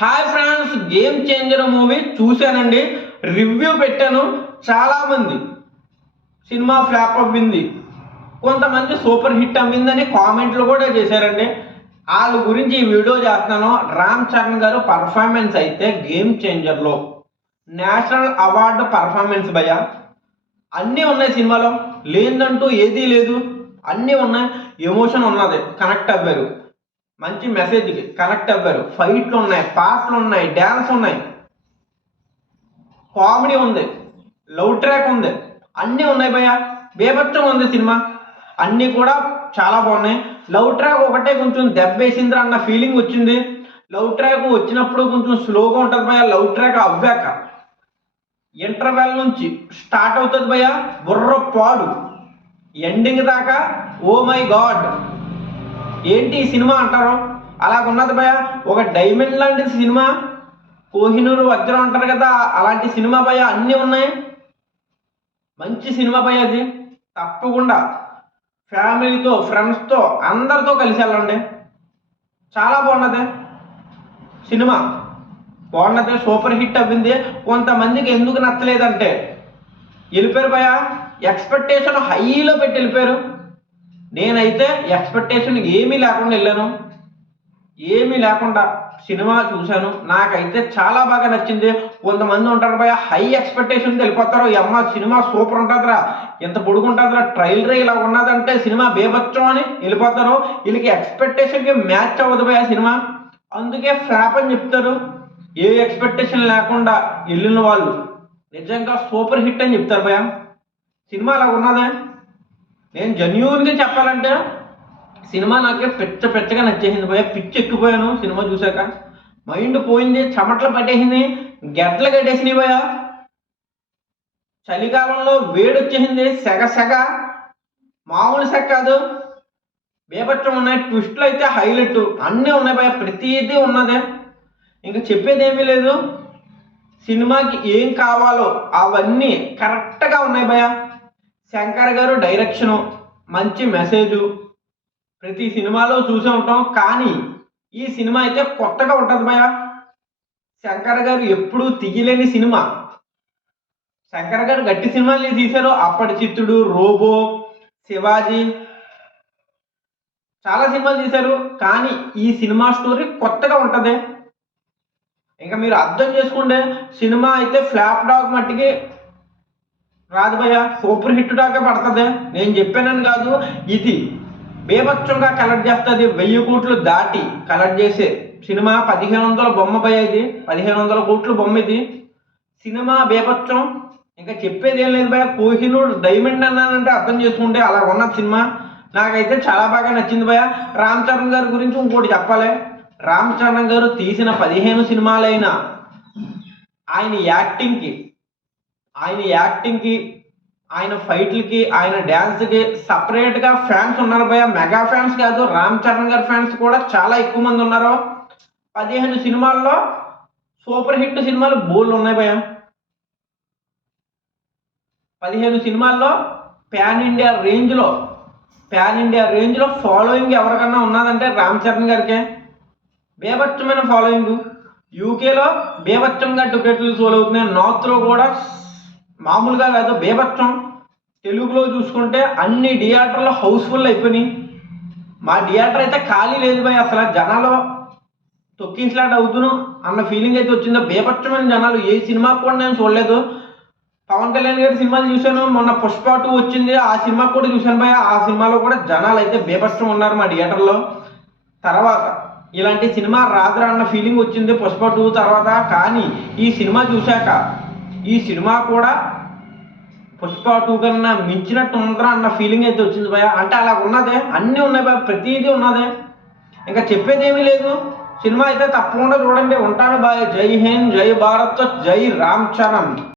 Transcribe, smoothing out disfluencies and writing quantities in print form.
Hi friends, game changer movie చూశానండి. Review పెట్టాను. చాలామంది సినిమా ఫ్లాప్ అవ్వింది, కొంతమంది సూపర్ హిట్ అవ్విందని కామెంట్లు కూడా చేశారండి. వాళ్ళ గురించి ఈ వీడియో చేస్తున్నాను. రామ్ చరణ్ గారు పర్ఫార్మెన్స్ అయితే గేమ్ చేంజర్లో నేషనల్ అవార్డు పర్ఫార్మెన్స్ భయ. అన్నీ ఉన్నాయి సినిమాలో, లేదంటూ ఏదీ లేదు, అన్నీ ఉన్నాయి. ఎమోషన్ ఉన్నది, కనెక్ట్ అవ్వారు. మంచి మెసేజ్కి కనెక్ట్ అవ్వారు. ఫైట్లు ఉన్నాయి, పాటలు ఉన్నాయి, డ్యాన్స్ ఉన్నాయి, కామెడీ ఉంది, లవ్ ట్రాక్ ఉంది, అన్నీ ఉన్నాయి భయ్య. బేభత్సం ఉంది సినిమా, అన్నీ కూడా చాలా బాగున్నాయి. లవ్ ట్రాక్ ఒకటే కొంచెం దెబ్బేసిందిరా అన్న ఫీలింగ్ వచ్చింది. లవ్ ట్రాక్ వచ్చినప్పుడు కొంచెం స్లోగా ఉంటుంది భయ్య. లవ్ ట్రాక్ అవ్వాక ఇంటర్వెల్ నుంచి స్టార్ట్ అవుతుంది భయ్య, బుర్ర పాడు ఎండింగ్ దాకా. ఓ మై గాడ్, ఏంటి ఈ సినిమా అంటారు, అలాగున్నది భయ. ఒక డైమండ్ లాంటి సినిమా, కోహినూరు వజ్రం అంటారు కదా, అలాంటి సినిమా భయ. అన్నీ ఉన్నాయి, మంచి సినిమా భయ. అది తప్పకుండా ఫ్యామిలీతో, ఫ్రెండ్స్తో, అందరితో కలిసి వెళ్ళండి. చాలా బాగున్నది సినిమా, బాగున్నది. సూపర్ హిట్ అవ్వింది. కొంతమందికి ఎందుకు నచ్చలేదంటే వెళ్ళిపోయారు భయ, ఎక్స్పెక్టేషన్ హైలో పెట్టి వెళ్ళిపోయారు. నేనైతే ఎక్స్పెక్టేషన్ ఏమీ లేకుండా వెళ్ళాను, ఏమీ లేకుండా సినిమా చూశాను. నాకైతే చాలా బాగా నచ్చింది. కొంతమంది ఉంటారు భయ, హై ఎక్స్పెక్టేషన్ వెళ్ళిపోతారు. ఈ అమ్మ సినిమా సూపర్ ఉంటుందిరా, ఎంత పొడుగుంటుందిరా, ట్రైలర్ ఇలా ఉన్నదంటే సినిమా బేబచ్చం అని వెళ్ళిపోతారు. వీళ్ళకి ఎక్స్పెక్టేషన్కి మ్యాచ్ అవ్వదు భయ సినిమా, అందుకే ఫ్లాప్ అని చెప్తారు. ఏ ఎక్స్పెక్టేషన్ లేకుండా వెళ్ళిన వాళ్ళు నిజంగా సూపర్ హిట్ అని చెప్తారు భయ. సినిమా అలా ఉన్నదే. నేను జెన్యూన్గా చెప్పాలంటే సినిమా నాకే పెచ్చగా నచ్చేసింది భయ. పిచ్చి ఎక్కిపోయాను సినిమా చూశాక. మైండ్ పోయింది, చెమటలు పట్టేసింది, గెడ్లు కట్టేసినాయి భయ. చలికాలంలో వేడి వచ్చేసింది, సెగ మామూలు సెగ కాదు. బేపచ్చం ఉన్నాయి, ట్విస్ట్లు అయితే హైలైట్, అన్నీ ఉన్నాయి భయ. ప్రతిదీ ఉన్నదే, ఇంకా చెప్పేది ఏమీ లేదు. సినిమాకి ఏం కావాలో అవన్నీ కరెక్ట్గా ఉన్నాయి భయ. శంకర్ గారు డైరెక్షను, మంచి మెసేజు, ప్రతి సినిమాలో చూసే ఉంటాం. కానీ ఈ సినిమా అయితే కొత్తగా ఉంటుంది భయ. శంకర్ గారు ఎప్పుడూ తీయలేని సినిమా. శంకర్ గారు గట్టి సినిమాలు తీశారు. అప్పటి చిత్తుడు, రోబో, శివాజీ, చాలా సినిమాలు తీశారు. కానీ ఈ సినిమా స్టోరీ కొత్తగా ఉంటుంది. ఇంకా మీరు అర్థం చేసుకుంటే సినిమా అయితే ఫ్లాప్ డాగ్ మట్టికి రాదు భయ, సూపర్ హిట్ దాకా పడుతుంది. నేను చెప్పానని కాదు, ఇది బేభత్సంగా కలెక్ట్ చేస్తుంది. 1000 కోట్లు దాటి కలెక్ట్ చేసే సినిమా. 1500 బొమ్మ భయ, ఇది 1500 కోట్లు బొమ్మ. ఇది సినిమా బేభత్సం, ఇంకా చెప్పేది ఏం లేదు భయ. కోహినూర్ డైమండ్ అన్నానంటే అర్థం చేసుకుంటే అలా ఉన్న సినిమా. నాకైతే చాలా బాగా నచ్చింది భయ. రామ్ చరణ్ గారి గురించి ఇంకోటి చెప్పాలి. రామ్ చరణ్ గారు తీసిన 15 సినిమాలైనా ఆయన యాక్టింగ్కి, ఆయన ఫైట్లకి, ఆయన డ్యాన్స్కి సపరేట్గా ఫ్యాన్స్ ఉన్నారు భయ. మెగా ఫ్యాన్స్ కాదు, రామ్ చరణ్ గారి ఫ్యాన్స్ కూడా చాలా ఎక్కువ మంది ఉన్నారు. 15 సినిమాల్లో సూపర్ హిట్ సినిమాలు బోల్డ్ ఉన్నాయి భయ. 15 సినిమాల్లో ప్యాన్ ఇండియా రేంజ్లో ఫాలోయింగ్ ఎవరికన్నా ఉన్నదంటే రామ్ చరణ్ గారికే. బేభత్సమైన ఫాలోయింగ్. యూకేలో బేభత్సంగా టికెట్లు సోల్ అవుతున్నాయి. నార్త్లో కూడా మామూలుగా కాదు, బేభత్సం. తెలుగులో చూసుకుంటే అన్ని థియేటర్లు హౌస్ఫుల్ అయిపోయినాయి. మా థియేటర్ అయితే ఖాళీ లేదు భయ. అసలు జనాలు తొక్కించలాట అవుతును అన్న ఫీలింగ్ అయితే వచ్చిందో. బేభత్సమైన జనాలు, ఏ సినిమా కూడా నేను చూడలేదు. పవన్ కళ్యాణ్ గారి సినిమాలు చూశాను, మొన్న పుష్ప 2 వచ్చింది, ఆ సినిమా కూడా చూశాను భయ. ఆ సినిమాలో కూడా జనాలు అయితే బేభత్సం ఉన్నారు మా థియేటర్లో. తర్వాత ఇలాంటి సినిమా రాదురా అన్న ఫీలింగ్ వచ్చింది పుష్ప 2 తర్వాత. కానీ ఈ సినిమా చూశాక ఈ సినిమా కూడా పుష్ప 2 కన్నా మించినట్టు ఉందరా అన్న ఫీలింగ్ అయితే వచ్చింది భయ. అంటే అలా ఉన్నదే, అన్నీ ఉన్నాయి భయ, ప్రతిదీ ఉన్నదే. ఇంకా చెప్పేది ఏమీ లేదు. సినిమా అయితే తప్పకుండా చూడండి. ఉంటాను బాయ్. జై హింద్, జై భారత్, జై రామ్ చరణ్.